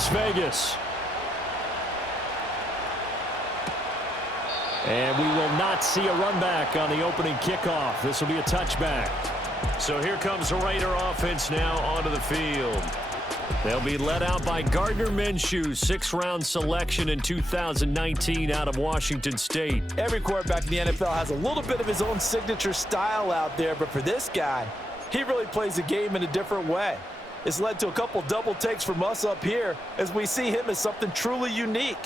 Las Vegas. And we will not see a run back on the opening kickoff. This will be a touchback. So here comes the Raider offense now onto the field. They'll be led out by Gardner Minshew, sixth-round selection in 2019 out of Washington State. Every quarterback in the NFL has a little bit of his own signature style out there, but for this guy, he really plays the game in a different way. It's led to a couple double takes from us up here as we see him as something truly unique.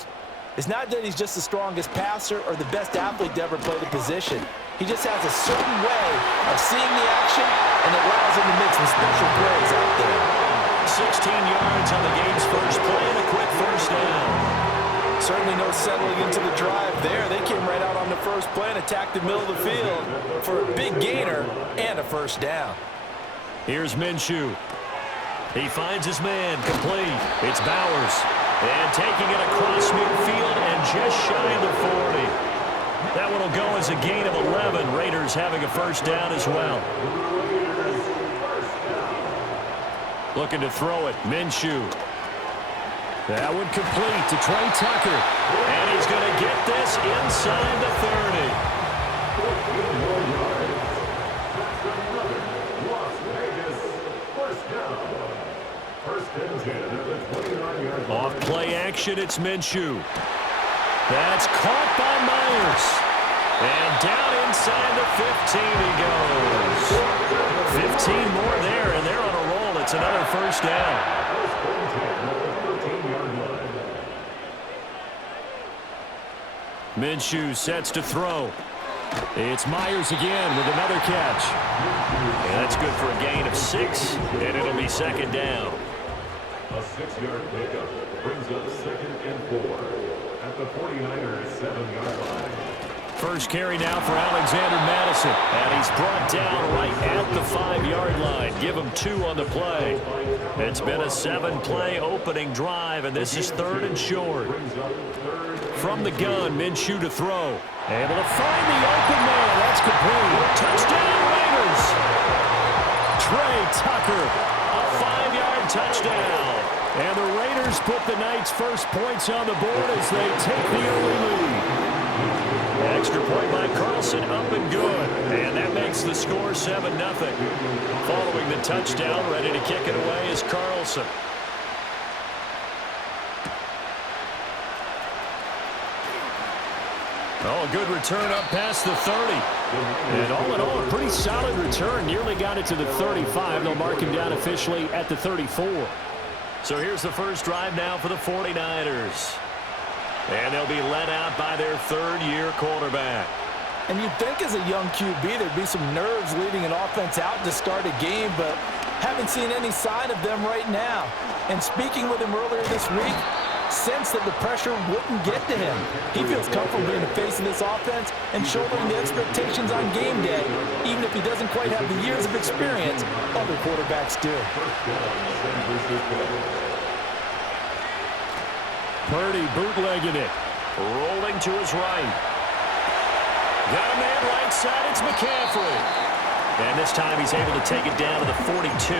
It's not that he's just the strongest passer or the best athlete to ever play the position. He just has a certain way of seeing the action, and it allows him to make some special plays out there. 16 yards on the game's first play and a quick first down. Certainly no settling into the drive there. They came right out on the first play and attacked the middle of the field for a big gainer and a first down. Here's Minshew. He finds his man complete. It's Bowers. And taking it across midfield and just shy of the 40. That one will go as a gain of 11. Raiders having a first down as well. Looking to throw it. Minshew. That one complete to Trey Tucker. And he's going to get this inside the 30. Off play action, it's Minshew. That's caught by Myers. And down inside the 15 he goes. 15 more there, and they're on a roll. It's another first down. Minshew sets to throw. It's Myers again with another catch. And that's good for a gain of 6, and it'll be second down. A 6-yard pickup brings up 2nd and 4 at the 49ers 7-yard line. First carry now for Alexander Madison. And he's brought down right at the 5-yard line. Give him 2 on the play. It's been a 7-play opening drive, and this is 3rd and short. From the gun, Minshew to throw. Able to find the open man. That's complete. Touchdown, Raiders! Trey Tucker, a 5-yard touchdown. And the Raiders put the night's first points on the board as they take the early lead. Extra point by Carlson, up and good. And that makes the score 7-0. Following the touchdown, ready to kick it away is Carlson. Oh, a good return up past the 30. And all in all, a pretty solid return. Nearly got it to the 35. They'll mark him down officially at the 34. So here's the first drive now for the 49ers. And they'll be led out by their 3rd-year quarterback. And you'd think as a young QB there'd be some nerves leading an offense out to start a game, but haven't seen any sign of them right now. And speaking with him earlier this week, sensed that the pressure wouldn't get to him. He feels comfortable being the face of this offense and shouldering the expectations on game day, even if he doesn't quite have the years of experience other quarterbacks do. Purdy bootlegging it. Rolling to his right. Got a man right side. It's McCaffrey. And this time he's able to take it down to the 42.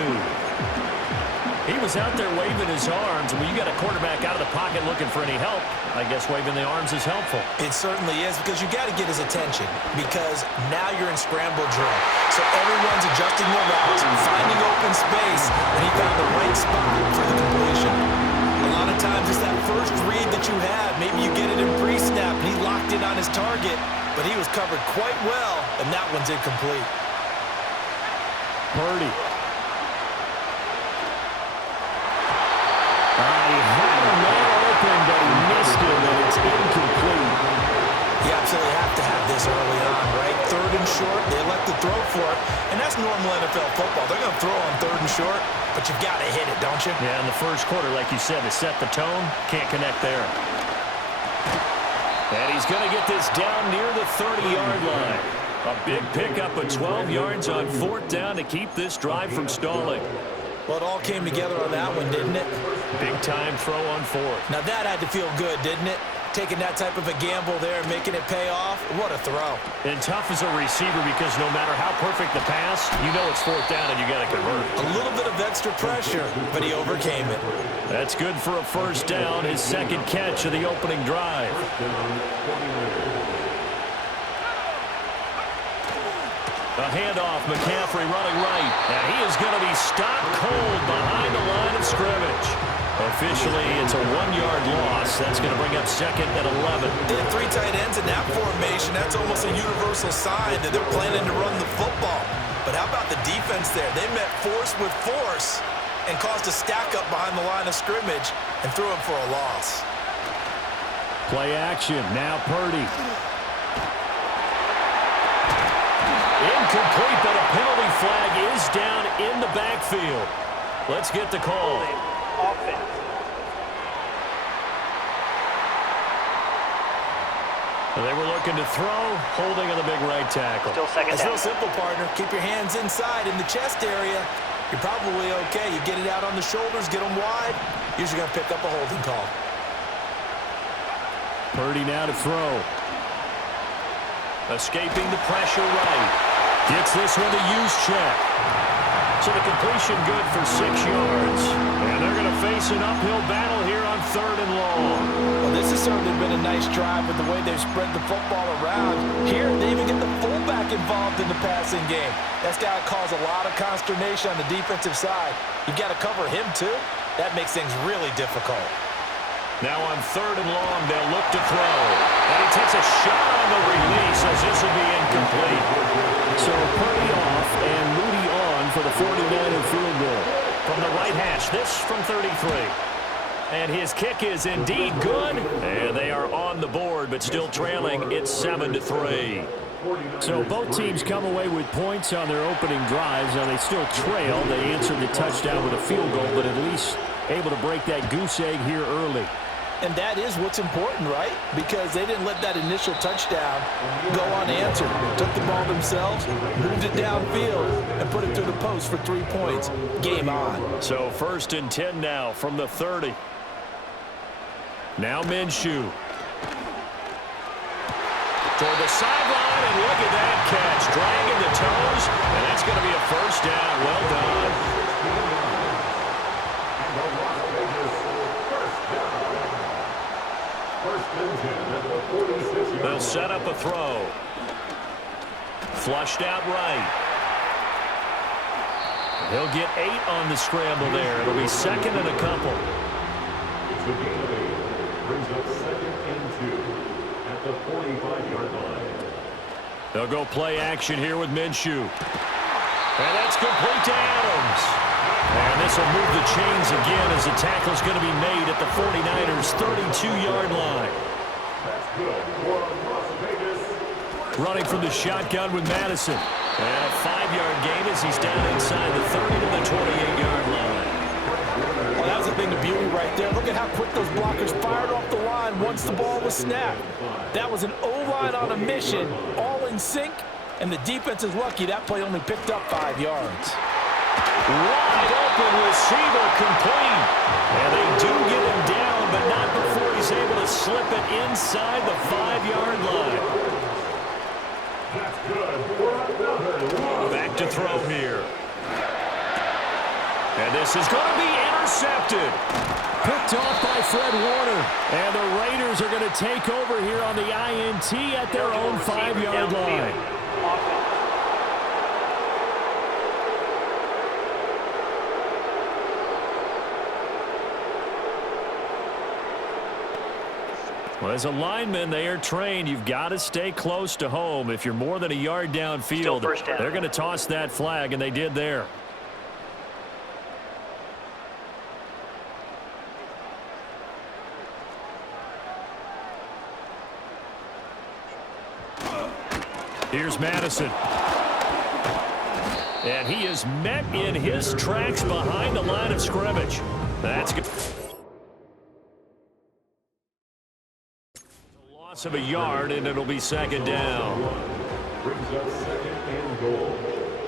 He was out there waving his arms. When you got a quarterback out of the pocket looking for any help, I guess waving the arms is helpful. It certainly is, because you got to get his attention, because now you're in scramble drill. So everyone's adjusting their routes, finding open space, and he found the right spot for the completion. A lot of times it's that first read that you have. Maybe you get it in pre-snap, and he locked in on his target, but he was covered quite well, and that one's incomplete. Purdy. He had a man open, but he missed him, and it's incomplete. You absolutely have to have this early on, right? 3rd and short, they elect to throw for it, and that's normal NFL football. They're going to throw on 3rd and short, but you've got to hit it, don't you? Yeah, in the first quarter, like you said, to set the tone, can't connect there. And he's going to get this down near the 30-yard line. A big pickup of 12 yards on 4th down to keep this drive from stalling. Well, it all came together on that one, didn't it? Big-time throw on 4th. Now that had to feel good, didn't it? Taking that type of a gamble there and making it pay off, what a throw. And tough as a receiver because no matter how perfect the pass, you know it's fourth down and you got to convert. A little bit of extra pressure, but he overcame it. That's good for a first down, his second catch of the opening drive. A handoff, McCaffrey running right. And he is going to be stopped cold behind the line of scrimmage. Officially, it's a 1-yard loss. That's going to bring up second and 11. They have 3 tight ends in that formation. That's almost a universal sign that they're planning to run the football. But how about the defense there? They met force with force and caused a stack up behind the line of scrimmage and threw him for a loss. Play action. Now Purdy. Incomplete, but a penalty flag is down in the backfield. Let's get the call. Offense. They were looking to throw, holding on the big right tackle. Still second It's down. real simple, partner. Keep your hands inside in the chest area. You're probably okay. You get it out on the shoulders, get them wide. Usually going to pick up a holding call. Purdy now to throw. Escaping the pressure right. Gets this one to use check. So the completion good for 6 yards. And they're going to face an uphill battle here on 3rd and long. Well, this has certainly been a nice drive with the way they've spread the football around. Here, they even get the fullback involved in the passing game. That's got to cause a lot of consternation on the defensive side. You've got to cover him, too. That makes things really difficult. Now on 3rd and long, they'll look to throw. And he takes a shot on the release as this will be incomplete. So Purdy off and Moody on for the 49er field goal. From the right hash, this from 33. And his kick is indeed good. And they are on the board, but still trailing. It's 7-3. So both teams come away with points on their opening drives. Now they still trail. They answered the touchdown with a field goal, but at least able to break that goose egg here early. And that is what's important, right? Because they didn't let that initial touchdown go unanswered. Took the ball themselves, moved it downfield, and put it through the post for 3 points. Game on. So 1st and 10 now from the 30. Now Minshew. Toward the sideline, and look at that catch. Dragging the toes, and that's going to be a first down. Well done. They'll set up a throw. Flushed out right. He'll get 8 on the scramble there. It'll be second and a couple. It's a gain of 8. Brings up 2nd and 2 at the 45-yard line. They'll go play action here with Minshew. And that's complete to Adams. And this will move the chains again as the tackle's going to be made at the 49ers' 32-yard line. That's good for Las Vegas. Running from the shotgun with Madison. And a 5-yard gain as he's down inside the 30 to the 28-yard line. Well, that was a thing of beauty right there. Look at how quick those blockers fired off the line once the ball was snapped. That was an O-line on a mission, all in sync, and the defense is lucky that play only picked up 5 yards. Wide open receiver complete. And they do get him down, but not before he's able to slip it inside the 5-yard line. That's good for another. Back to throw here. And this is going to be intercepted. Picked off by Fred Warner. And the Raiders are going to take over here on the INT at their own 5-yard line. Well, as a lineman, they are trained. You've got to stay close to home. If you're more than a yard downfield, they're going to toss that flag, and they did there. Here's Madison. And he is met in his tracks behind the line of scrimmage. That's good. Loss of a yard, and it'll be second down. Brings up 2nd and goal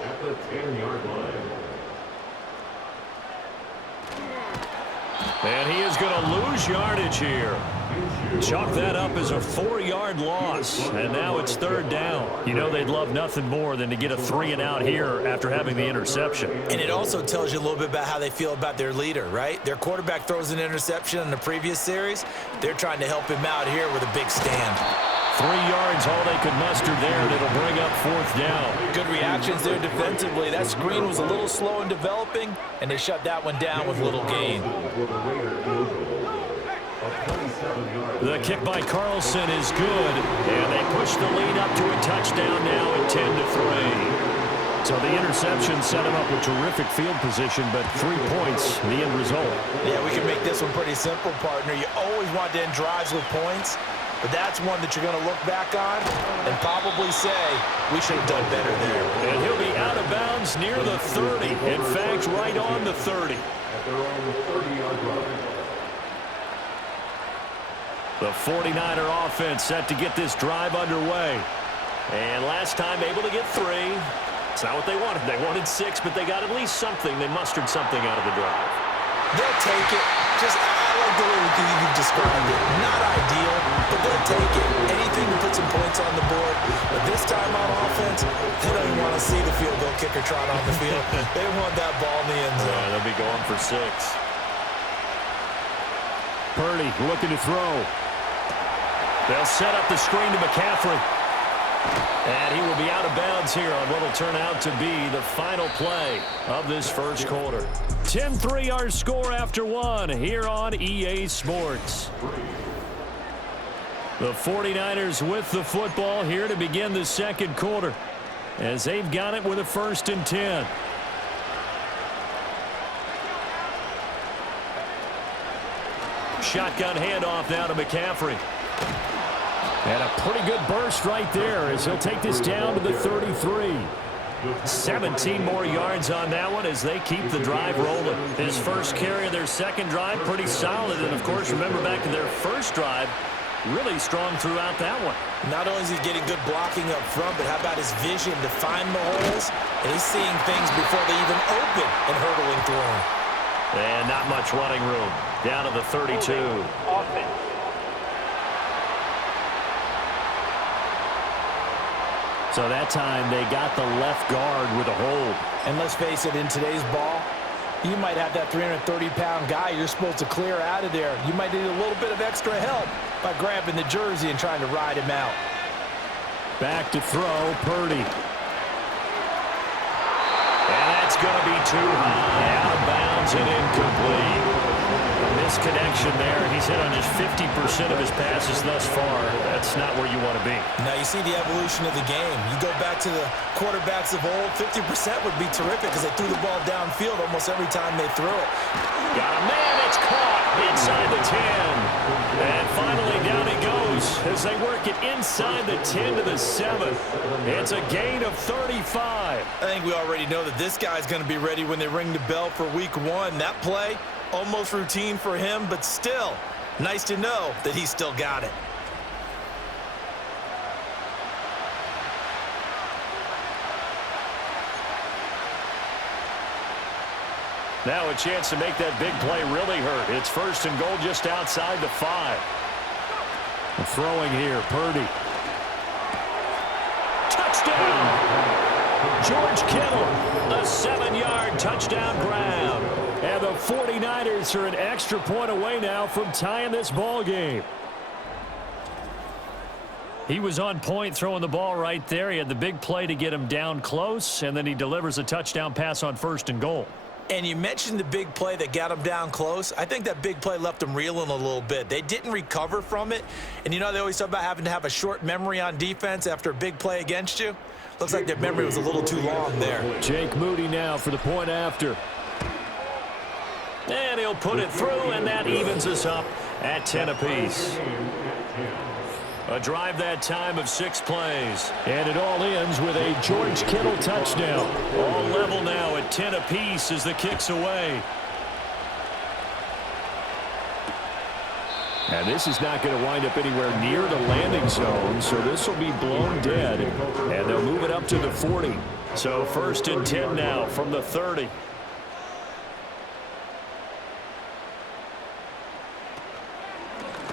at the 10-yard line. And he is going to lose yardage here. Chalk that up as a 4-yard loss, and now it's 3rd down. You know they'd love nothing more than to get a 3-and-out here after having the interception. And it also tells you a little bit about how they feel about their leader, right? Their quarterback throws an interception in the previous series. They're trying to help him out here with a big stand. 3 yards, all they could muster there, and it'll bring up 4th down. Good reactions there defensively. That screen was a little slow in developing, and they shut that one down with little gain. The kick by Carlson is good, and they push the lead up to a touchdown now at 10-3. So the interception set him up with terrific field position, but 3 points, the end result. Yeah, we can make this one pretty simple, partner. You always want to end drives with points, but that's one that you're going to look back on and probably say, we should have done better there. And he'll be out of bounds near the 30. In fact, right on the 30. At their own 30-yard line. The 49er offense set to get this drive underway. And last time able to get 3. It's not what they wanted. They wanted 6, but they got at least something. They mustered something out of the drive. They'll take it. I like the way you've described it. Not ideal, but they'll take it. Anything to put some points on the board. But this time on offense, they don't even want to see the field goal kicker trot on the field. They want that ball in the end zone. They'll be going for 6. Purdy looking to throw. They'll set up the screen to McCaffrey. And he will be out of bounds here on what will turn out to be the final play of this first quarter. 10-3 our score after 1 here on EA Sports. The 49ers with the football here to begin the second quarter as they've got it with a 1st and 10. Shotgun handoff now to McCaffrey. And a pretty good burst right there as he'll take this down to the 33. 17 more yards on that one as they keep the drive rolling. His first carry of their second drive, pretty solid. And, of course, remember back to their first drive, really strong throughout that one. Not only is he getting good blocking up front, but how about his vision to find the holes? And he's seeing things before they even open and hurdling through them. And not much running room. Down to the 32. Offense. So that time they got the left guard with a hold. And let's face it, in today's ball, you might have that 330-pound guy you're supposed to clear out of there. You might need a little bit of extra help by grabbing the jersey and trying to ride him out. Back to throw, Purdy. And that's going to be too high, out of bounds and incomplete. A misconnection there. He's hit on just 50% of his passes thus far. That's not where you want to be. Now you see the evolution of the game. You go back to the quarterbacks of old, 50% would be terrific because they threw the ball downfield almost every time they threw it. Got a man, it's caught inside the 10. And finally down he goes as they work it inside the 10 to the 7. It's a gain of 35. I think we already know that this guy's going to be ready when they ring the bell for week 1. That play, almost routine for him, but still nice to know that he's still got it. Now a chance to make that big play really hurt. It's 1st and goal just outside the 5. Throwing here, Purdy. Touchdown! George Kittle, a 7-yard touchdown grab. And the 49ers are an extra point away now from tying this ball game. He was on point throwing the ball right there. He had the big play to get him down close, and then he delivers a touchdown pass on 1st and goal. And you mentioned the big play that got him down close. I think that big play left them reeling a little bit. They didn't recover from it. And you know they always talk about having to have a short memory on defense after a big play against you. Looks like their memory was a little too long there. Jake Moody now for the point after. And he'll put it through, and that evens us up at 10 apiece. A drive that time of 6 plays. And it all ends with a George Kittle touchdown. All level now at 10 apiece as the kick's away. And this is not going to wind up anywhere near the landing zone, so this will be blown dead. And they'll move it up to the 40. So 1st and 10 now from the 30.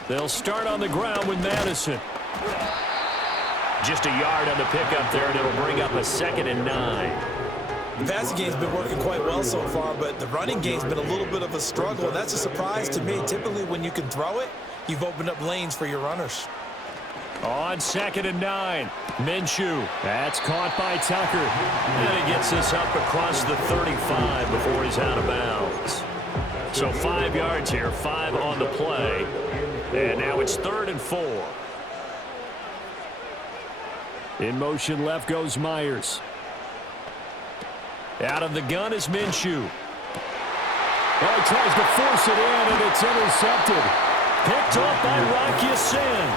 They'll start on the ground with Madison. Just a yard on the pickup there, and it'll bring up a 2nd and 9. The passing game's been working quite well so far, but the running game's been a little bit of a struggle, and that's a surprise to me. Typically, when you can throw it, you've opened up lanes for your runners. On 2nd and 9, Minshew. That's caught by Tucker. And he gets this up across the 35 before he's out of bounds. So 5 yards here, 5 on the play. And now it's 3rd and 4. In motion left goes Myers. Out of the gun is Minshew. Oh, he tries to force it in, and it's intercepted. Picked off by Rocky Sin.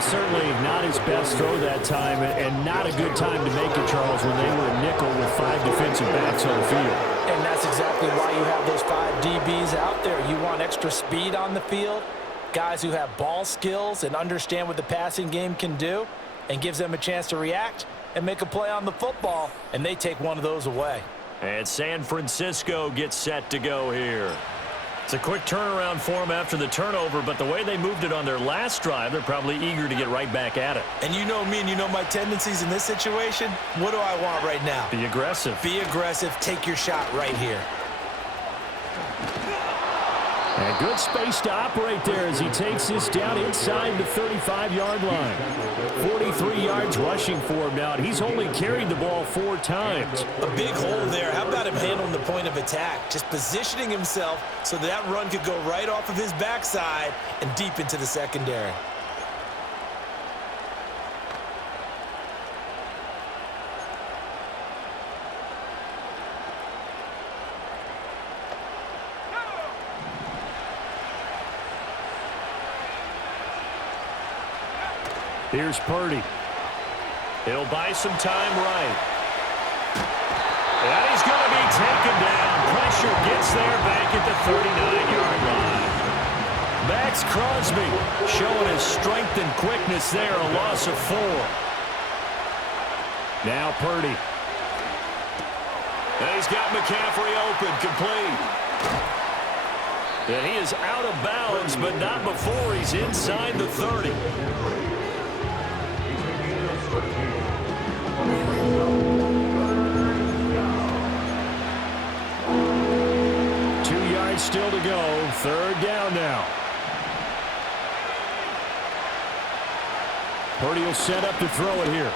Certainly not his best throw that time, and not a good time to make it, Charles, when they were a nickel with 5 defensive backs on the field. And that's exactly why you have those 5 DBs out there. You want extra speed on the field, guys who have ball skills and understand what the passing game can do, and gives them a chance to react and make a play on the football, and they take one of those away. And San Francisco gets set to go here. It's a quick turnaround for them after the turnover, but the way they moved it on their last drive, they're probably eager to get right back at it. And you know me and you know my tendencies in this situation. What do I want right now? Be aggressive. Be aggressive. Take your shot right here. And good space to operate there as he takes this down inside the 35-yard line. 43 yards rushing for him now. He's only carried the ball 4 times. A big hole there. How about him handling the point of attack? Just positioning himself so that run could go right off of his backside and deep into the secondary. Here's Purdy. He'll buy some time right. And he's going to be taken down. Pressure gets there back at the 39-yard line. Max Crosby showing his strength and quickness there, a loss of 4. Now Purdy. And he's got McCaffrey open, complete. And he is out of bounds, but not before he's inside the 30. 2 yards still to go. 3rd down now. Purdy will set up to throw it here.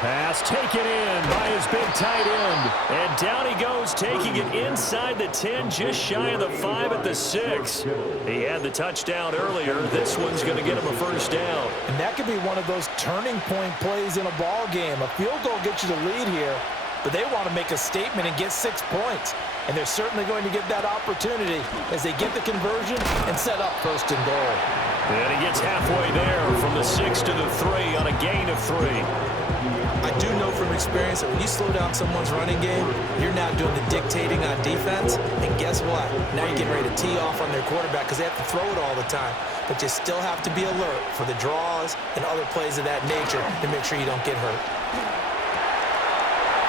Pass taken in by his big tight end. And down he goes, taking it inside the 10, just shy of the 5 at the 6. He had the touchdown earlier. This one's going to get him a 1st down. And that could be one of those turning point plays in a ball game. A field goal gets you the lead here, but they want to make a statement and get 6 points. And they're certainly going to get that opportunity as they get the conversion and set up 1st and goal. And he gets halfway there from the 6 to the 3 on a gain of 3. I do know from experience that when you slow down someone's running game, you're now doing the dictating on defense. And guess what? Now you're getting ready to tee off on their quarterback because they have to throw it all the time. But you still have to be alert for the draws and other plays of that nature to make sure you don't get hurt.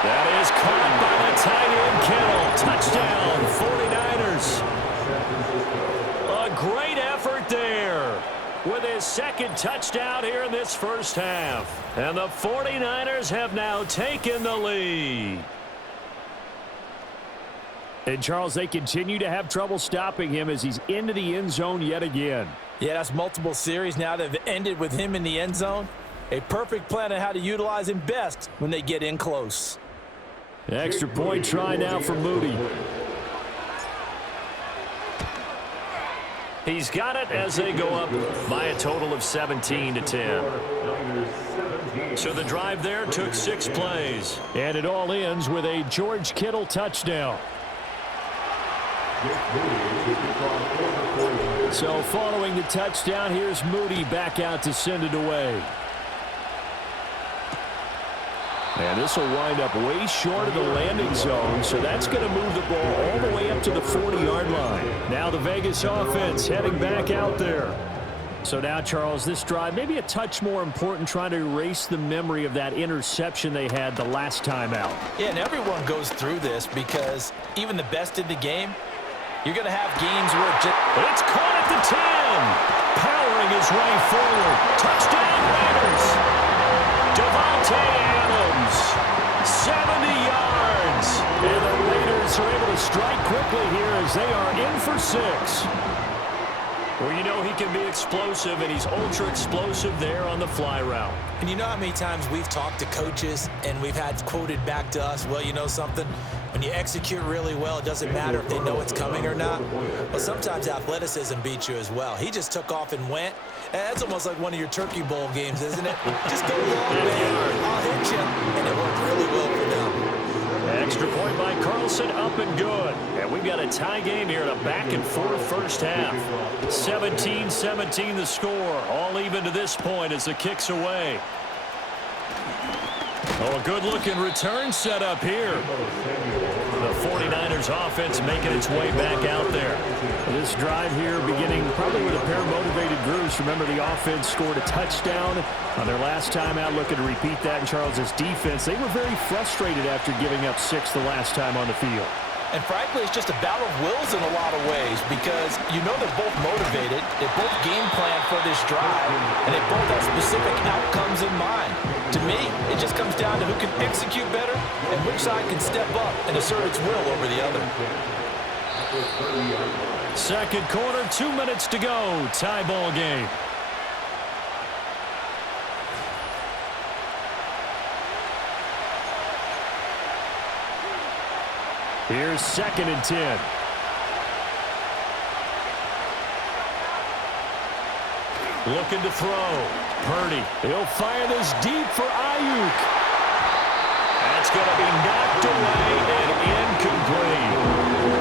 That is caught by the tight end, Kittle. Touchdown, 49ers. A great effort there with his 2nd touchdown here in this 1st half. And the 49ers have now taken the lead. And, Charles, they continue to have trouble stopping him as he's into the end zone yet again. Yeah, that's multiple series now that have ended with him in the end zone. A perfect plan on how to utilize him best when they get in close. Extra point try now for Moody. He's got it as they go up by a total of 17-10. So the drive there took 6 plays. And it all ends with a George Kittle touchdown. So following the touchdown, here's Moody back out to send it away. And this will wind up way short of the landing zone, so that's going to move the ball all the way up to the 40-yard line. Now the Vegas offense heading back out there. So now, Charles, this drive maybe a touch more important, trying to erase the memory of that interception they had the last time out. Yeah, and everyone goes through this because even the best in the game, you're going to have games where it's caught at the 10. his way forward. Touchdown, Raiders. Devontae Adams, 70 yards. And the Raiders are able to strike quickly here as they are in for 6. Well, you know he can be explosive, and he's ultra-explosive there on the fly route. And you know how many times we've talked to coaches and we've had quoted back to us, well, you know something? When you execute really well, it doesn't matter if they know it's coming or not. Well, sometimes athleticism beats you as well. He just took off and went. And that's almost like one of your Turkey Bowl games, isn't it? Just go long, man. I'll hit you. And it worked really well for them. Extra point by Carlson, up and good. And we've got a tie game here in a back-and-forth first half. 17-17 the score. All even to this point as the kick's away. Oh, a good-looking return set up here. The 49ers offense making its way back out there. This drive here beginning probably with a pair of motivated groups. Remember, the offense scored a touchdown on their last time out, looking to repeat that in Charles' defense. They were very frustrated after giving up 6 the last time on the field. And frankly, it's just a battle of wills in a lot of ways because you know they're both motivated, they both game plan for this drive, and they both have specific outcomes in mind. To me, it just comes down to who can execute better and which side can step up and assert its will over the other. Second quarter, 2 minutes to go. Tie ball game. Here's 2nd and 10. Looking to throw. Purdy. He'll fire this deep for Ayuk. That's going to be knocked away and incomplete.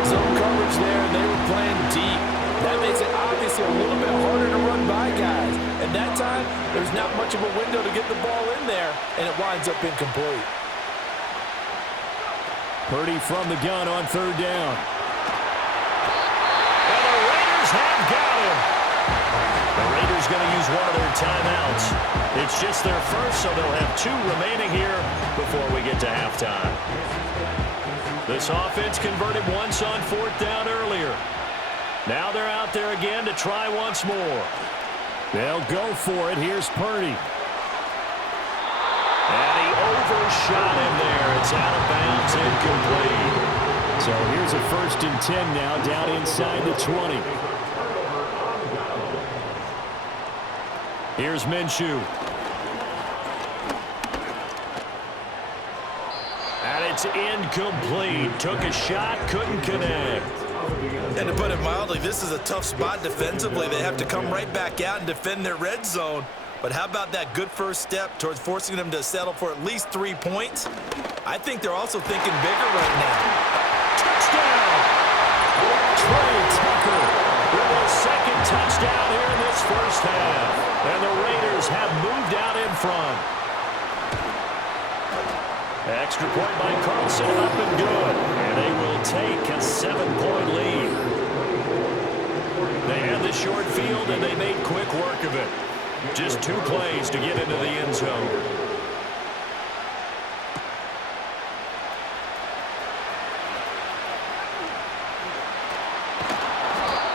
Zone coverage there, and they were playing deep. That makes it obviously a little bit harder to run by guys. And that time, there's not much of a window to get the ball in there, and it winds up incomplete. Purdy from the gun on 3rd down. And the Raiders have got him. The Raiders going to use one of their timeouts. It's just their first, so they'll have 2 remaining here before we get to halftime. This offense converted once on 4th down earlier. Now they're out there again to try once more. They'll go for it. Here's Purdy. And he overshot him there. It's out of bounds, incomplete. So here's a 1st and 10 now, down inside the 20. Here's Minshew. And it's incomplete. Took a shot, couldn't connect. And to put it mildly, this is a tough spot defensively. They have to come right back out and defend their red zone. But how about that good first step towards forcing them to settle for at least 3 points? I think they're also thinking bigger right now. Touchdown! Trey Tucker with his 2nd touchdown here in this first half. And the Raiders have moved out in front. Extra point by Carlson, up and good. And they will take a 7-point lead. They had the short field, and they made quick work of it. Just 2 plays to get into the end zone.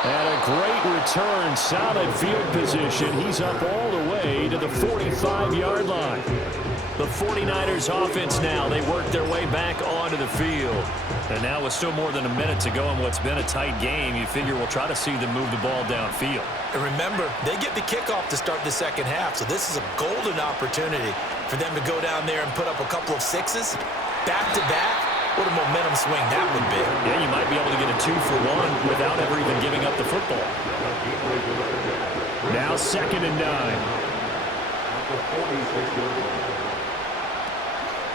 And a great return, solid field position. He's up all the way to the 45-yard line. The 49ers offense now, they work their way back onto the field. And now with still more than a minute to go in what's been a tight game, you figure we'll try to see them move the ball downfield. And remember, they get the kickoff to start the second half, so this is a golden opportunity for them to go down there and put up a couple of 6s. Back-to-back, what a momentum swing that would be. Yeah, you might be able to get a 2-for-1 without ever even giving up the football. Now 2nd and 9.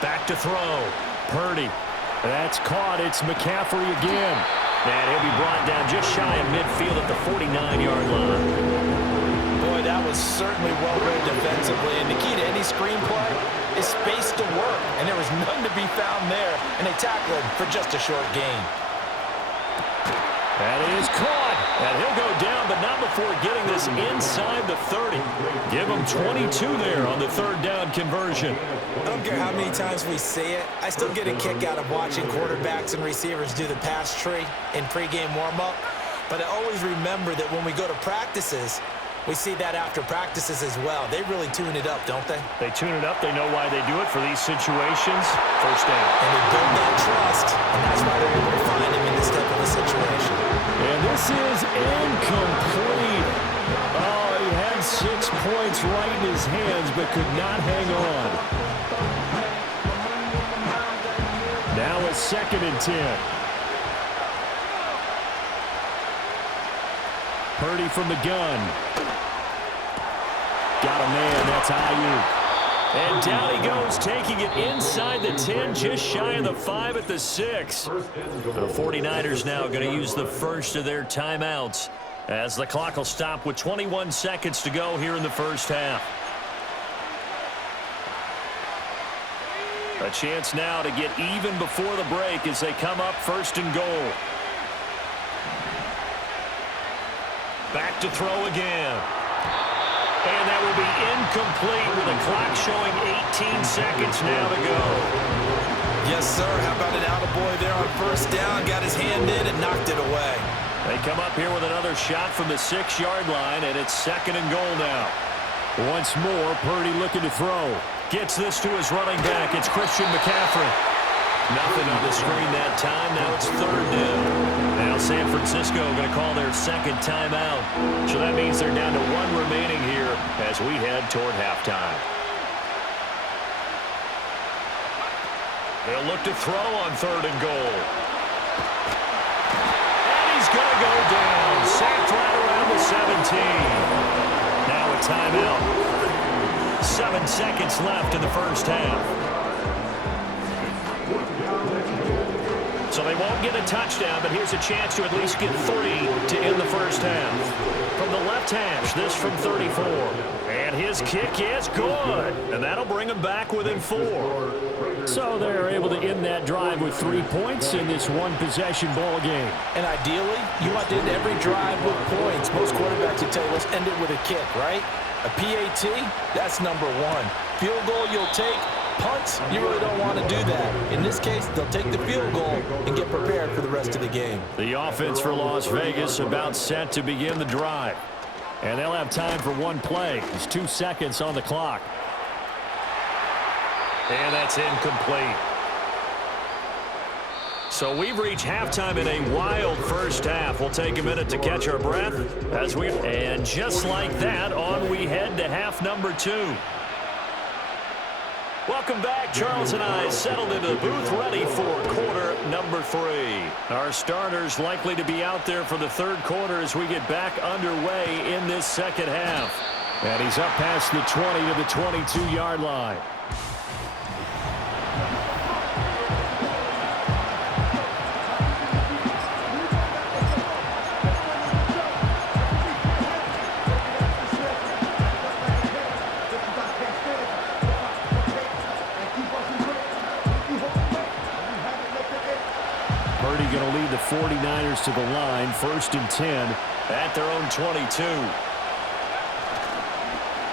Back to throw. Purdy. That's caught. It's McCaffrey again. And he'll be brought down just shy of midfield at the 49-yard line. Boy, that was certainly well-read defensively. And the key to any screenplay is space to work. And there was none to be found there. And they tackled him for just a short gain. That is caught. And he'll go down, but not before getting this inside the 30. Give him 22 there on the 3rd down conversion. I don't care how many times we see it. I still get a kick out of watching quarterbacks and receivers do the pass tree in pregame warm-up. But I always remember that when we go to practices, We see that after practices as well. They really tune it up, don't they? They tune it up. They know why they do it for these situations. First down. And they build that trust, and that's why they're able to find him in this type of a situation. And this is incomplete. Oh, he had 6 points right in his hands, but could not hang on. Now it's 2nd and 10. Purdy from the gun. Got a man. That's Ayuk. And down he goes, taking it inside the 10, just shy of the 5 at the 6. The 49ers now going to use the first of their timeouts as the clock will stop with 21 seconds to go here in the first half. A chance now to get even before the break as they come up 1st and goal. Back to throw again. And that will be incomplete with the clock showing 18 seconds now to go. Yes, sir. How about an attaboy there on 1st down? Got his hand in and knocked it away. They come up here with another shot from the 6-yard line, and it's 2nd and goal now. Once more, Purdy looking to throw. Gets this to his running back. It's Christian McCaffrey. Nothing on the screen that time. Now it's 3rd down. Now San Francisco going to call their 2nd timeout. So that means they're down to 1 remaining here as we head toward halftime. They'll look to throw on 3rd and goal. And he's going to go down. Sacked right around the 17. Now a timeout. 7 seconds left in the first half. So they won't get a touchdown, but here's a chance to at least get 3 to end the first half. From the left hash, this from 34. And his kick is good. And that'll bring him back within 4. So they're able to end that drive with 3 points in this one-possession ball game. And ideally, you want to end every drive with points. Most quarterbacks would tell you, let's end it with a kick, right? A PAT, that's number 1. Field goal you'll take. Punts, you really don't want to do that. In this case, they'll take the field goal and get prepared for the rest of the game. The offense for Las Vegas about set to begin the drive. And they'll have time for one play. There's 2 seconds on the clock. And that's incomplete. So we've reached halftime in a wild first half. We'll take a minute to catch our breath and just like that, on we head to half number 2. Welcome back. Charles and I settled into the booth ready for quarter number 3. Our starters likely to be out there for the 3rd quarter as we get back underway in this second half. And he's up past the 20 to the 22-yard line. Going to lead the 49ers to the line, 1st and 10 at their own 22.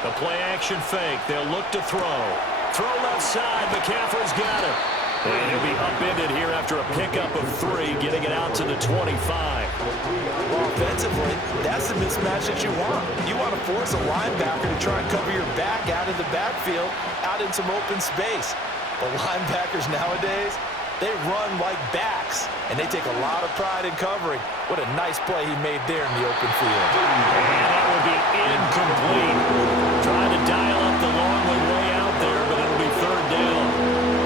The play action fake. They'll look to throw. Throw left side. McCaffrey's got it. And he'll be upended here after a pickup of 3, getting it out to the 25. Well, offensively, that's the mismatch that you want. You want to force a linebacker to try and cover your back out of the backfield, out in some open space. The linebackers nowadays, they run like backs, and they take a lot of pride in covering. What a nice play he made there in the open field. And that will be incomplete. Trying to dial up the long one way out there, but it'll be 3rd down.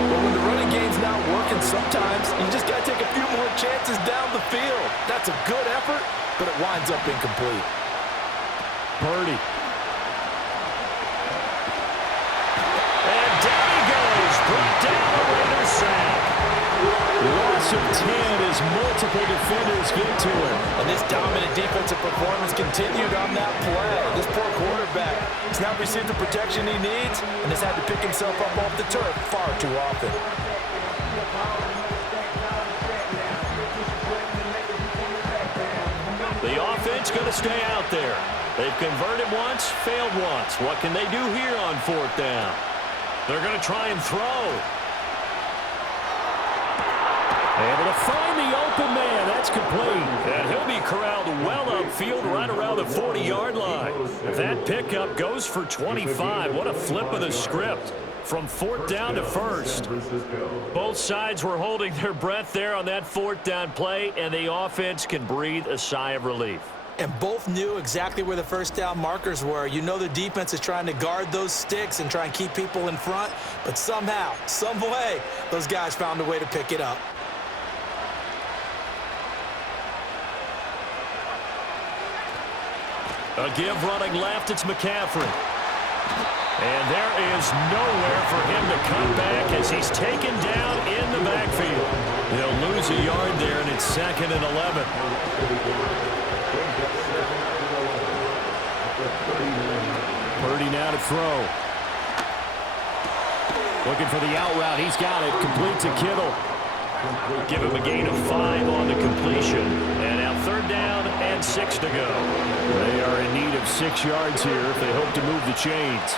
But when the running game's not working, sometimes you just got to take a few more chances down the field. That's a good effort, but it winds up incomplete. Purdy. And down he goes. Brought down a Raider sack. Loss of 10 as multiple defenders get to him. And this dominant defensive performance continued on that play. This poor quarterback has not received the protection he needs and has had to pick himself up off the turf far too often. The offense going to stay out there. They've converted once, failed once. What can they do here on 4th down? They're going to try and throw. Able to find the open man. That's complete. And he'll be corralled well upfield right around the 40-yard line. That pickup goes for 25. What a flip of the script from fourth down to first. Both sides were holding their breath there on that fourth down play, and the offense can breathe a sigh of relief. And both knew exactly where the first down markers were. You know the defense is trying to guard those sticks and try and keep people in front, but somehow, some way, those guys found a way to pick it up. A give running left, it's McCaffrey. And there is nowhere for him to come back as he's taken down in the backfield. They'll lose a yard there, and it's 2nd and 11. Purdy now to throw. Looking for the out route. He's got it. Complete to Kittle. Give him a gain of 5 on the completion. And now 3rd down and 6 to go. They are in need of 6 yards here if they hope to move the chains.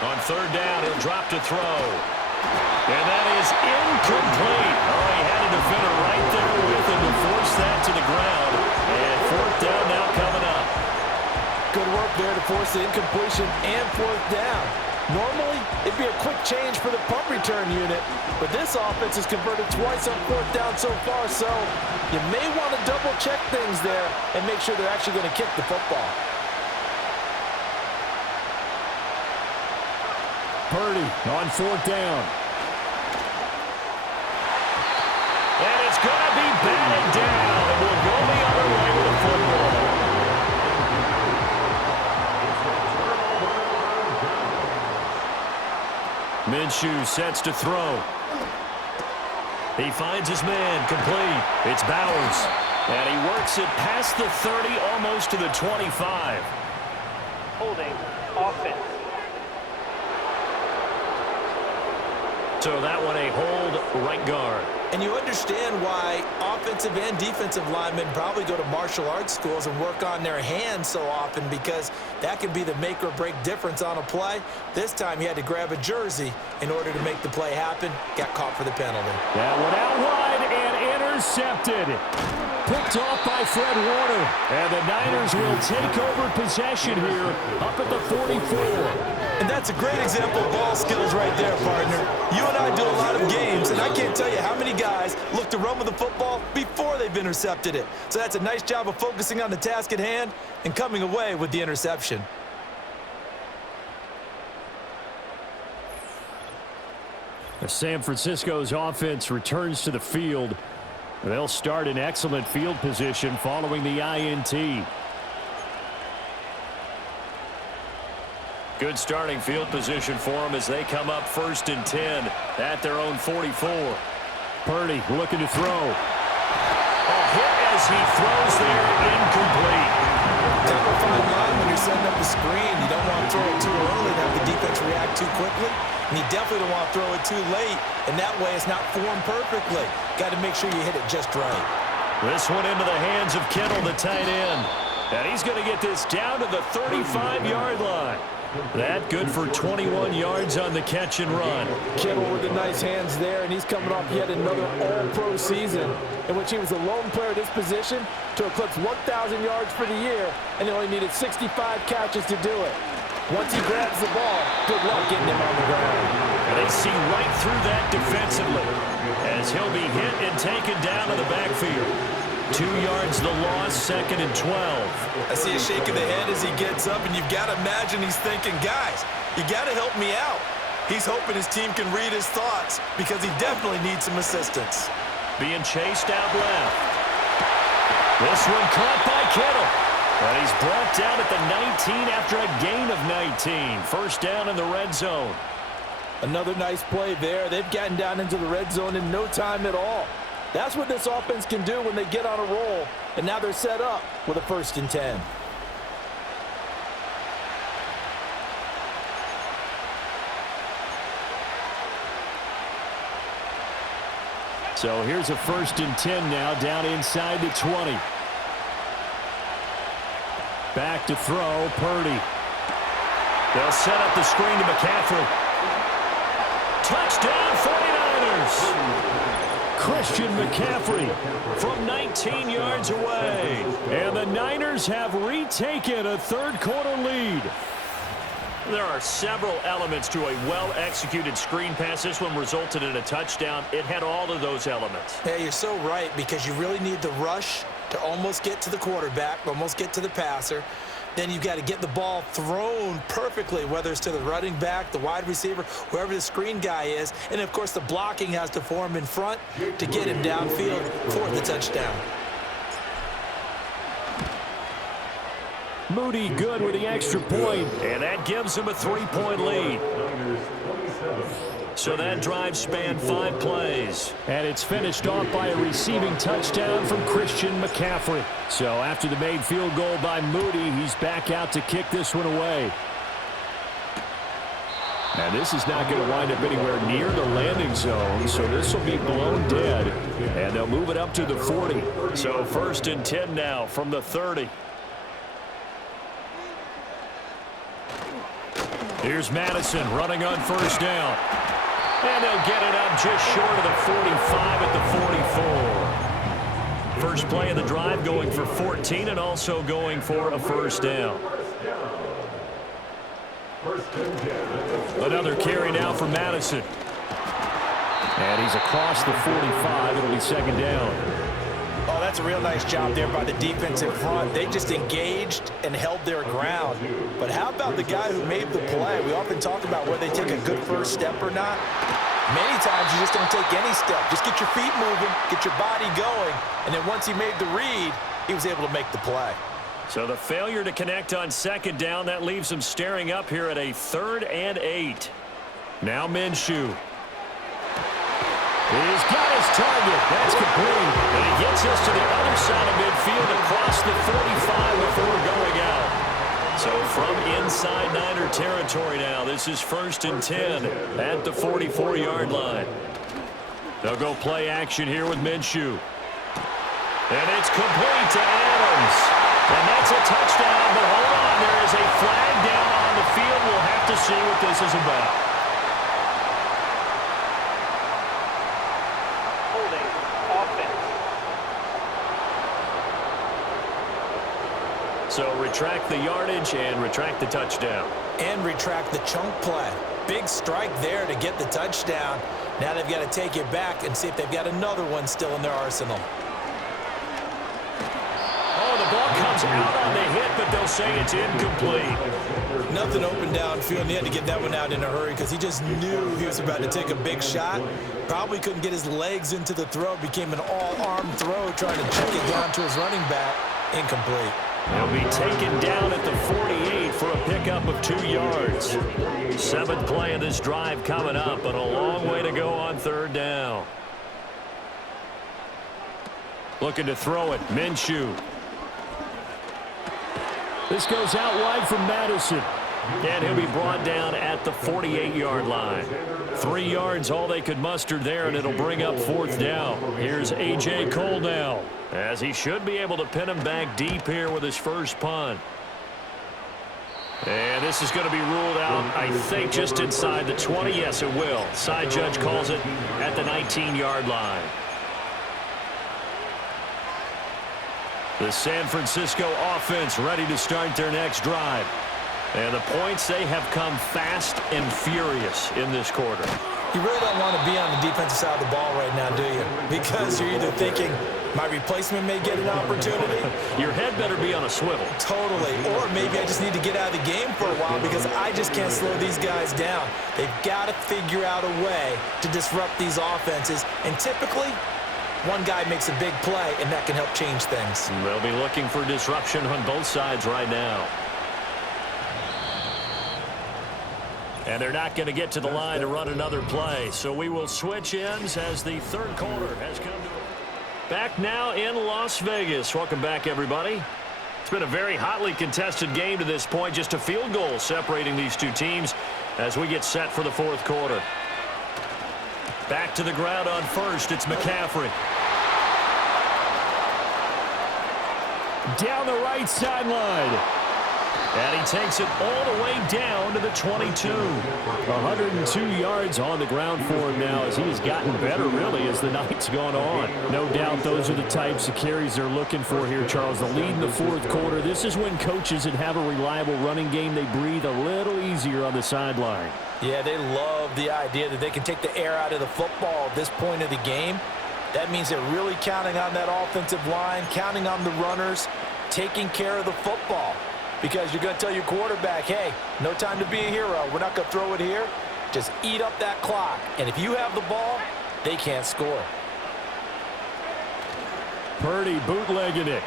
On 3rd down, he'll drop to throw. And that is incomplete. Oh, he had a defender right there with him to force that to the ground. And 4th down now coming up. Good work there to force the incompletion and 4th down. Normally, it'd be a quick change for the punt return unit, but this offense has converted twice on 4th down so far, so you may want to double-check things there and make sure they're actually going to kick the football. Purdy on 4th down. And it's going to be batted down. It will go the other way with the football. Minshew sets to throw. He finds his man, complete. It's Bowers. And he works it past the 30, almost to the 25. Holding offense. So that one a hold right guard. And you understand why offensive and defensive linemen probably go to martial arts schools and work on their hands so often, because that can be the make or break difference on a play. This time he had to grab a jersey in order to make the play happen. Got caught for the penalty. That one out wide and intercepted. Picked off by Fred Warner. And the Niners will take over possession here up at the 44. And that's a great example of ball skills right there, partner. You and I do a lot of games, and I can't tell you how many guys look to run with the football before they've intercepted it. So that's a nice job of focusing on the task at hand and coming away with the interception. As San Francisco's offense returns to the field, they'll start in excellent field position following the INT. Good starting field position for them as they come up 1st and 10 at their own 44. Purdy looking to throw. A hit as he throws there, incomplete. Cover fine line when you're setting up a screen. You don't want to throw it too early and have the defense react too quickly. And you definitely don't want to throw it too late, and that way it's not formed perfectly. Got to make sure you hit it just right. This one into the hands of Kittle, the tight end. And he's going to get this down to the 35-yard line. That good for 21 yards on the catch and run. Kittle with the nice hands there, and he's coming off yet another all-pro season in which he was the lone player at this position to eclipse 1,000 yards for the year, and he only needed 65 catches to do it. Once he grabs the ball, good luck getting him on the ground. And they see right through that defensively as he'll be hit and taken down to the backfield. 2 yards the loss, 2nd and 12. I see a shake of the head as he gets up, and you've got to imagine he's thinking, guys, you got to help me out. He's hoping his team can read his thoughts because he definitely needs some assistance. Being chased out left. This one caught by Kittle. And he's brought down at the 19 after a gain of 19. 1st down in the red zone. Another nice play there. They've gotten down into the red zone in no time at all. That's what this offense can do when they get on a roll, and now they're set up with a 1st and 10. So here's a 1st and 10 now, down inside the 20. Back to throw, Purdy. They'll set up the screen to McCaffrey. Touchdown 49ers! close. Christian McCaffrey from 19 yards away. And the Niners have retaken a third-quarter lead. There are several elements to a well-executed screen pass. This one resulted in a touchdown. It had all of those elements. Yeah, you're so right, because you really need the rush to almost get to the quarterback, almost get to the passer. Then you've got to get the ball thrown perfectly, whether it's to the running back, the wide receiver, whoever the screen guy is. And, of course, the blocking has to form in front to get him downfield for the touchdown. Moody good with the extra point, and that gives him a 3-point lead. So that drive spanned 5 plays. And it's finished off by a receiving touchdown from Christian McCaffrey. So after the made field goal by Moody, he's back out to kick this one away. And this is not going to wind up anywhere near the landing zone, so this will be blown dead. And they'll move it up to the 40. So 1st and 10 now from the 30. Here's Madison running on 1st down. And they'll get it up just short of the 45 at the 44. First play of the drive going for 14 and also going for a 1st down. Another carry now for Madison. And he's across the 45. It'll be 2nd down. Oh, that's a real nice job there by the defense in front. They just engaged and held their ground. But how about the guy who made the play? We often talk about whether they take a good first step or not. Many times you just don't take any step. Just get your feet moving, get your body going, and then once he made the read, he was able to make the play. So the failure to connect on 2nd down, that leaves them staring up here at a 3rd and 8. Now Minshew. He's got his target. That's complete. And he gets us to the other side of midfield across the 45 before going out. So from inside Niner territory now, this is 1st and 10 at the 44-yard line. They'll go play action here with Minshew. And it's complete to Adams. And that's a touchdown, but hold on. There is a flag down on the field. We'll have to see what this is about. So retract the yardage and retract the touchdown. And retract the chunk play. Big strike there to get the touchdown. Now they've got to take it back and see if they've got another one still in their arsenal. Oh, the ball comes out on the hit, but they'll say it's incomplete. Nothing open downfield. He had to get that one out in a hurry because he just knew he was about to take a big shot. Probably couldn't get his legs into the throw. Became an all-arm throw trying to check it down to his running back. Incomplete. He'll be taken down at the 48 for a pickup of 2 yards. 7th play of this drive coming up, but a long way to go on 3rd down. Looking to throw it, Minshew. This goes out wide from Madison. And he'll be brought down at the 48-yard line. 3 yards, all they could muster there, and it'll bring up 4th down. Here's A.J. Cole now, as he should be able to pin him back deep here with his first punt. And this is going to be ruled out, I think, just inside the 20. Yes, it will. Side judge calls it at the 19-yard line. The San Francisco offense ready to start their next drive. And the points, they have come fast and furious in this quarter. You really don't want to be on the defensive side of the ball right now, do you? Because you're either thinking, my replacement may get an opportunity. Your head better be on a swivel. Totally. Or maybe I just need to get out of the game for a while because I just can't slow these guys down. They've got to figure out a way to disrupt these offenses. And typically, one guy makes a big play, and that can help change things. They'll be looking for disruption on both sides right now. And they're not going to get to the line to run another play. So we will switch ends as the 3rd quarter has come to a... Back now in Las Vegas. Welcome back, everybody. It's been a very hotly contested game to this point. Just a field goal separating these two teams as we get set for the 4th quarter. Back to the ground on 1st. It's McCaffrey. Down the right sideline. And he takes it all the way down to the 22. 102 yards on the ground for him now as he has gotten better, really, as the night's gone on. No doubt those are the types of carries they're looking for here, Charles. The lead in the fourth quarter. This is when coaches that have a reliable running game, they breathe a little easier on the sideline. Yeah, they love the idea that they can take the air out of the football at this point of the game. That means they're really counting on that offensive line, counting on the runners, taking care of the football. Because you're going to tell your quarterback, hey, no time to be a hero. We're not going to throw it here. Just eat up that clock. And if you have the ball, they can't score. Purdy bootlegging it.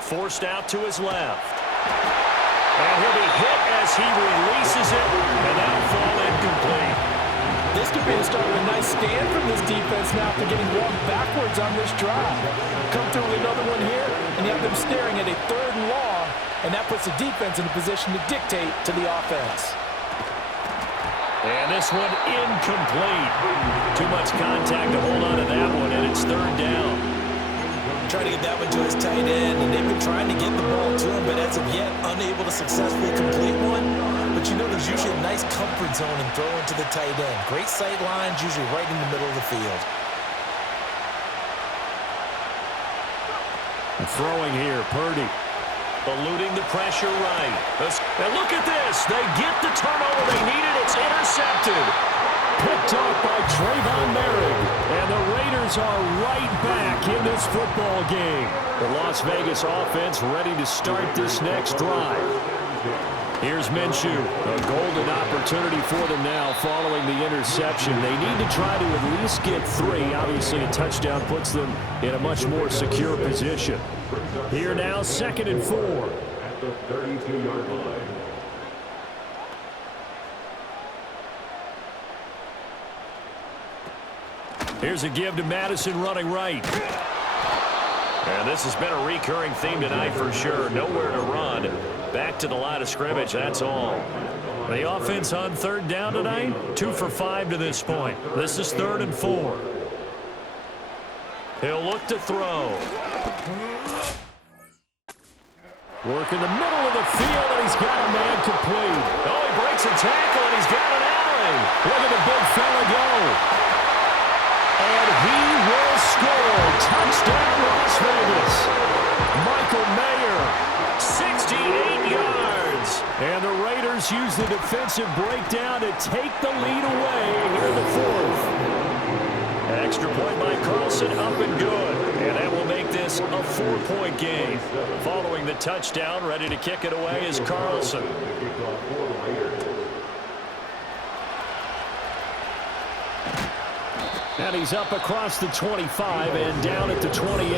Forced out to his left. And he'll be hit as he releases it. And that'll fall incomplete. This could be the start of a nice stand from this defense now after getting walked backwards on this drive. Come through with another one here, and you have them staring at a 3rd and long. And that puts the defense in a position to dictate to the offense. And this one incomplete. Too much contact to hold on to that one, and it's 3rd down. Trying to get that one to his tight end, and they've been trying to get the ball to him, but as of yet, unable to successfully complete one. But you know there's usually a nice comfort zone in throwing to the tight end. Great sight lines, usually right in the middle of the field. And throwing here, Purdy. Eluding the pressure right. And look at this. They get the turnover they needed. It's intercepted. Picked off by Trayvon Merrick. And the Raiders are right back in this football game. The Las Vegas offense ready to start this next drive. Here's Minshew. A golden opportunity for them now following the interception. They need to try to at least get 3. Obviously, a touchdown puts them in a much more secure position. Here now, 2nd and 4. At the 32-yard line. Here's a give to Madison running right. And this has been a recurring theme tonight for sure. Nowhere to run. Back to the line of scrimmage, that's all. The offense on 3rd down tonight, 2 for 5 to this point. This is 3rd and 4. He'll look to throw. Work in the middle of the field, and he's got a man complete. Oh, he breaks a tackle, and he's got an alley. Look at the big fella go. And he will score. Touchdown, Las Vegas. Michael Mayer, 68 yards. And the Raiders use the defensive breakdown to take the lead away here in the 4th. Extra point by Carlson, up and good. And that will make this a 4-point game. Following the touchdown, ready to kick it away is Carlson. And he's up across the 25 and down at the 28.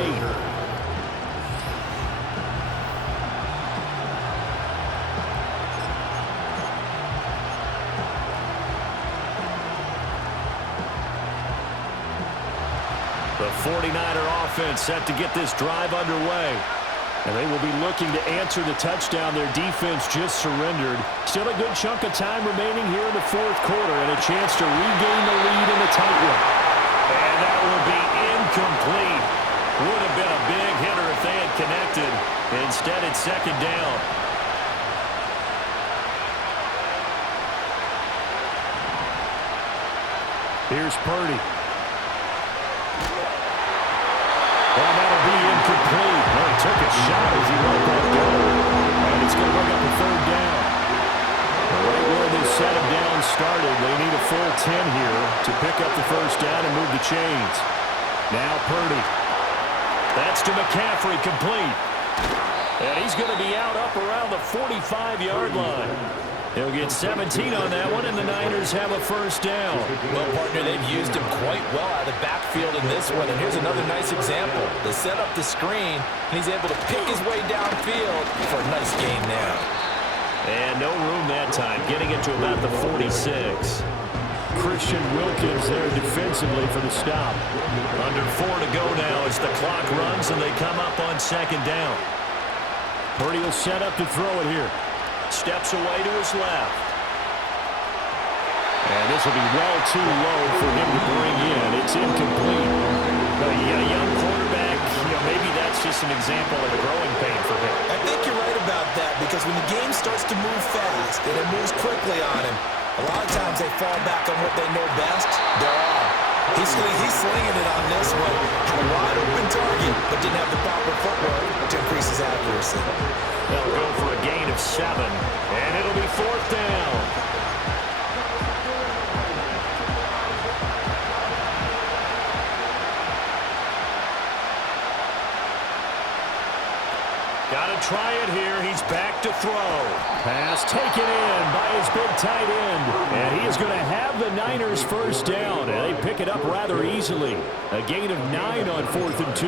The 49er offense set to get this drive underway. And they will be looking to answer the touchdown their defense just surrendered. Still a good chunk of time remaining here in the 4th quarter and a chance to regain the lead in the tight one. And that will be incomplete. Would have been a big hitter if they had connected. Instead, it's 2nd down. Here's Purdy. Well, that'll be incomplete. Well, he took a shot as he let that go. And it's going to bring up a 3rd down. Right where this set of downs started, they need a full 10 here to pick up the 1st down and move the chains. Now Purdy. That's to McCaffrey, complete. And he's going to be out up around the 45-yard line. He'll get 17 on that one, and the Niners have a 1st down. Well, partner, they've used him quite well out of the backfield in this one. And here's another nice example. They set up the screen, and he's able to pick his way downfield for a nice gain there. And no room that time, getting it to about the 46. Christian Wilkins there defensively for the stop. Under 4 to go now as the clock runs, and they come up on 2nd down. Purdy will set up to throw it here. Steps away to his left. And this will be well too low for him to bring in. It's incomplete. You got a young quarterback, maybe that's just an example of a growing pain for him. I think you're right about that, because when the game starts to move fast and it moves quickly on him, a lot of times they fall back on what they know best, their arm. He's slinging it on this one. Had a wide open target, but didn't have the proper footwork to increase his accuracy. They'll go for a gain of 7, and it'll be 4th down. Got to try it here. He's back to throw. Pass taken in by his big tight end. And he is going to have the Niners first down. And they pick it up rather easily. A gain of 9 on 4th and 2.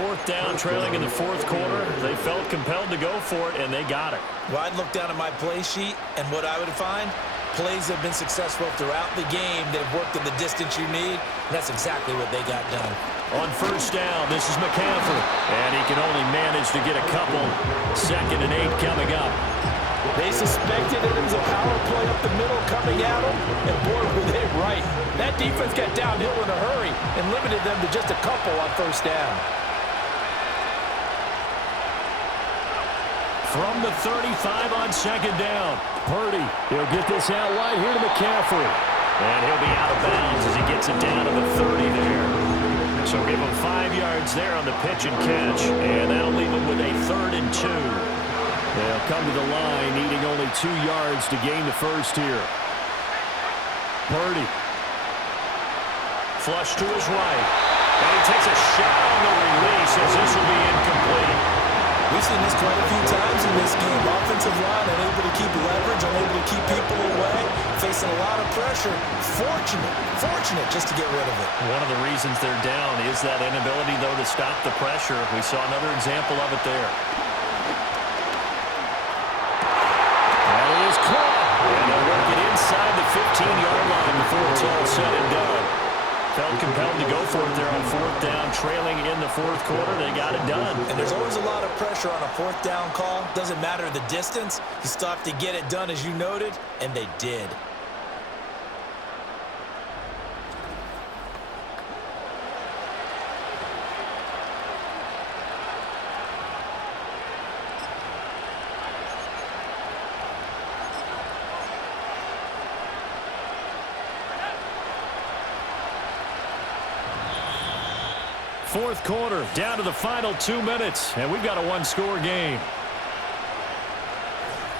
4th down, trailing in the 4th quarter. They felt compelled to go for it, and they got it. Well, I'd look down at my play sheet, and what I would find, plays have been successful throughout the game. They've worked in the distance you need, and that's exactly what they got done. On 1st down, this is McCaffrey. And he can only manage to get a couple. 2nd and 8 coming up. They suspected it was a power play up the middle coming at them, and boy, were they right. That defense got downhill in a hurry and limited them to just a couple on 1st down. From the 35 on 2nd down. Purdy, he'll get this out wide here to McCaffrey. And he'll be out of bounds as he gets it down to the 30 there. So give him 5 yards there on the pitch and catch. And that'll leave him with a 3rd and 2. They'll come to the line, needing only 2 yards to gain the first here. Purdy. Flush to his right. And he takes a shot on the release as this will be incomplete. We've seen this quite a few times in this game. Offensive line unable to keep leverage, unable to keep people away, facing a lot of pressure. Fortunate just to get rid of it. One of the reasons they're down is that inability, though, to stop the pressure. We saw another example of it there. That is caught. And they'll work it inside the 15-yard line before it's all said and done. Felt compelled to go for it there on 4th down, trailing in the 4th quarter. They got it done. And there's always a lot of pressure on a 4th down call. Doesn't matter the distance. You still have to get it done, as you noted, and they did. Fourth quarter, down to the final 2 minutes, and we've got a one-score game.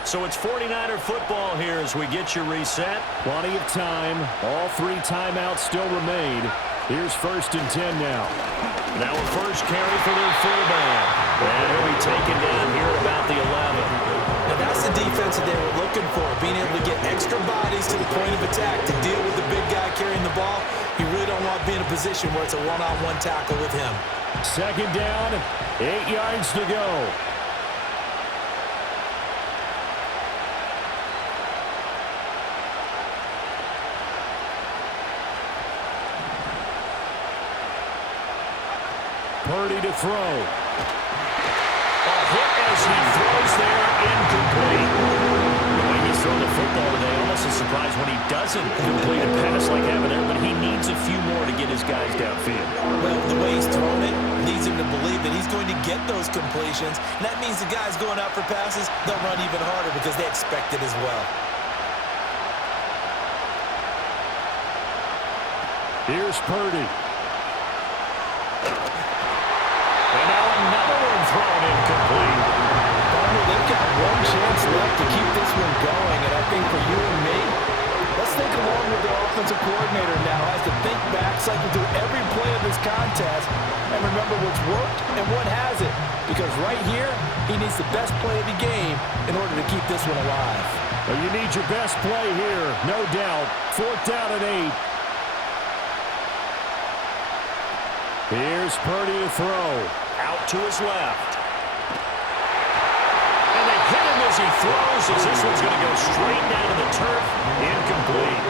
So it's 49er football here as we get you reset. Plenty of time. All 3 timeouts still remain. Here's 1st and 10 now. Now a first carry for their fullback. And he'll be taken down here at about the 11. Now that's the defense that they were looking for, being able to get extra bodies to the point of attack to deal with the big guy carrying the ball. You really don't want to be in a position where it's a one-on-one tackle with him. 2nd down, 8 yards to go. Purdy to throw. A hit as he throws there, incomplete. The way he's thrown the football today, almost a surprise when he doesn't complete a pass like having there, but he needs a few more to get his guys downfield. Well, the way he's thrown it leads him to believe that he's going to get those completions. And that means the guys going out for passes, they'll run even harder because they expect it as well. Here's Purdy. And now another one thrown incomplete. They've got one chance left to keep this one going, and I think for you and me, let's think along with the offensive coordinator now as to think back, cycle through every play of this contest, and remember what's worked and what hasn't. Because right here, he needs the best play of the game in order to keep this one alive. Well, you need your best play here, no doubt. 4th down and 8. Here's Purdy to throw. Out to his left. And they hit him as he throws, as this one's going to go straight down to the turf. Incomplete.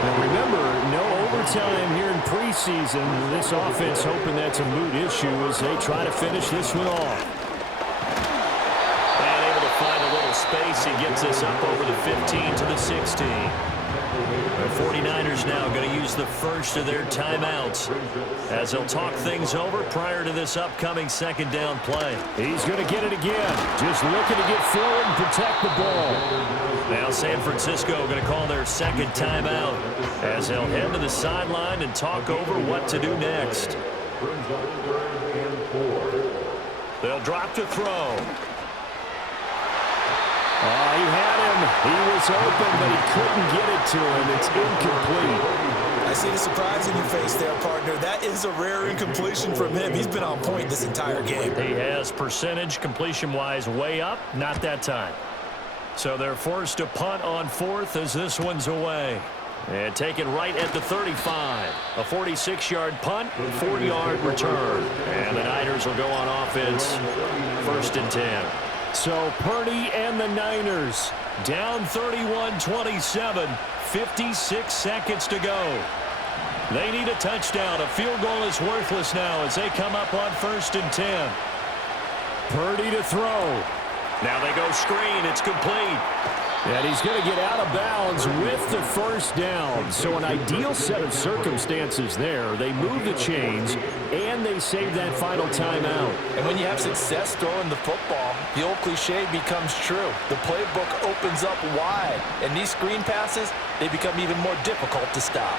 Now remember, no overtime here in preseason. This offense hoping that's a moot issue as they try to finish this one off. And able to find a little space. He gets this up over the 15 to the 16. The 49ers now going to use the first of their timeouts as they'll talk things over prior to this upcoming second down play. He's going to get it again. Just looking to get forward and protect the ball. Now San Francisco going to call their second timeout as they'll head to the sideline and talk over what to do next. They'll drop to throw. He had him. He was open, but he couldn't get it to him. It's incomplete. I see the surprise in your face there, partner. That is a rare incompletion from him. He's been on point this entire game. He has percentage completion-wise way up. Not that time. So they're forced to punt on fourth as this one's away. And taken right at the 35. A 46-yard punt, 4-yard return. And the Niners will go on offense, 1st and 10. So Purdy and the Niners down 31-27, 56 seconds to go. They need a touchdown. A field goal is worthless now as they come up on 1st and 10. Purdy to throw. Now they go screen. It's complete. And he's going to get out of bounds with the first down. So an ideal set of circumstances there. They move the chains, and they save that final timeout. And when you have success throwing the football, the old cliche becomes true. The playbook opens up wide, and these screen passes, they become even more difficult to stop.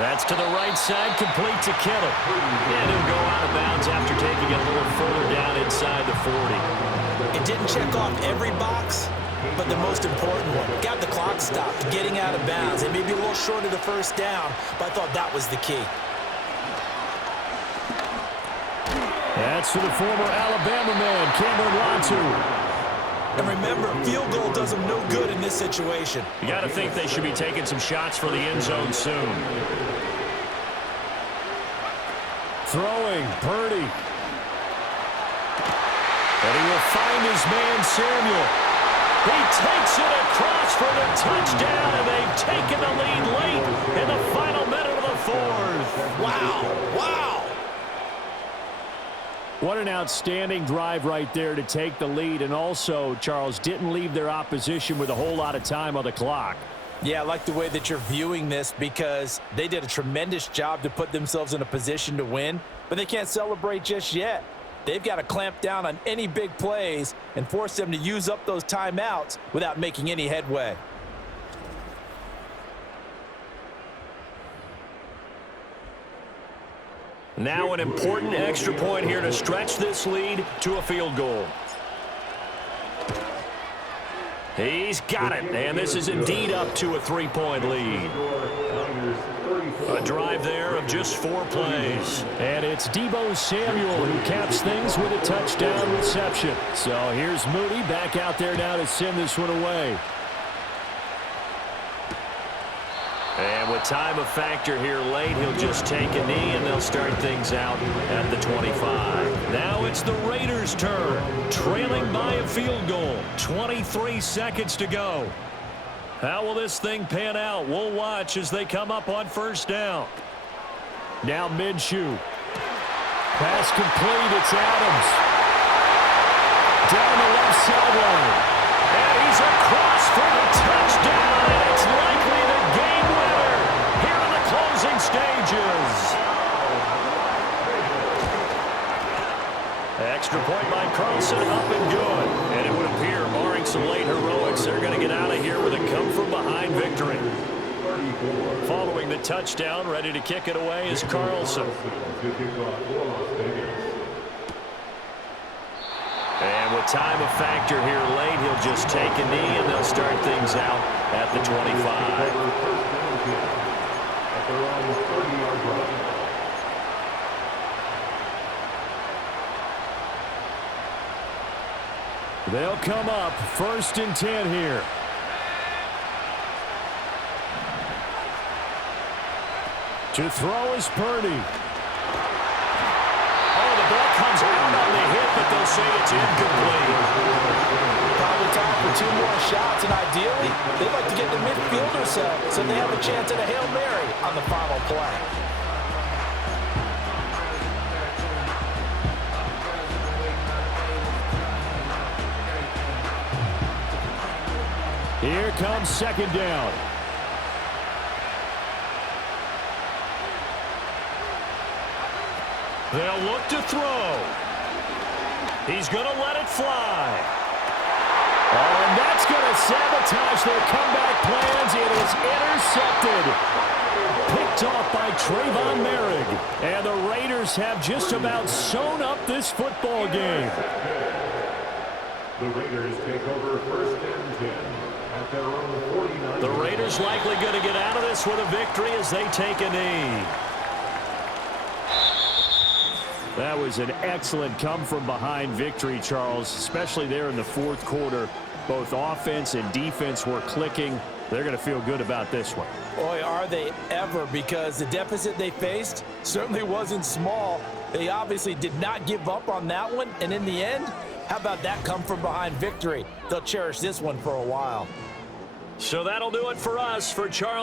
That's to the right side, complete to Kittle. And he'll go out of bounds after taking it a little further down inside the 40. It didn't check off every box, but the most important one. Got the clock stopped, getting out of bounds. It may be a little short of the first down, but I thought that was the key. That's for the former Alabama man, Cameron Latu. And remember, field goal does them no good in this situation. You got to think they should be taking some shots for the end zone soon. Throwing, Purdy. And he will find his man, Samuel. He takes it across for the touchdown, and they've taken the lead late in the final minute of the fourth. Wow, wow. What an outstanding drive right there to take the lead. And also, Charles, didn't leave their opposition with a whole lot of time on the clock. Yeah, I like the way that you're viewing this because they did a tremendous job to put themselves in a position to win, but they can't celebrate just yet. They've got to clamp down on any big plays and force them to use up those timeouts without making any headway. Now an important extra point here to stretch this lead to a field goal. He's got it, and this is indeed up to a 3-point lead. A drive there of just 4 plays. And it's Deebo Samuel who caps things with a touchdown reception. So here's Moody back out there now to send this one away. And with time of factor here late, he'll just take a knee, and they'll start things out at the 25. Now it's the Raiders' turn, trailing by a field goal. 23 seconds to go. How will this thing pan out? We'll watch as they come up on 1st down. Now Minshew. Pass complete. It's Adams. Down the left sideline. And he's across for the touchdown. And it's likely the game winner here in the closing stages. Extra point by Carlson, up and good. And it would appear, barring some late heroics, they're going to get out of here with a come-from-behind victory. Following the touchdown, ready to kick it away is Carlson. And with time of factor here late, he'll just take a knee, and they'll start things out at the 25. They'll come up 1st and 10 here. To throw is Purdy. Oh, the ball comes out on the hit, but they'll say it's incomplete. Probably time for 2 more shots, and ideally, they'd like to get the midfielder set so they have a chance at a Hail Mary on the final play. Here comes second down. They'll look to throw. He's going to let it fly. Oh, and that's going to sabotage their comeback plans. It is intercepted. Picked off by Trayvon Merrick. And the Raiders have just about sewn up this football game. The Raiders take over first and 10 at their own 49. The Raiders likely going to get out of this with a victory as they take a knee. That was an excellent come-from-behind victory, Charles, especially there in the fourth quarter. Both offense and defense were clicking. They're going to feel good about this one. Boy, are they ever, because the deficit they faced certainly wasn't small. They obviously did not give up on that one, and in the end, how about that come-from-behind victory? They'll cherish this one for a while. So that'll do it for us. For Charles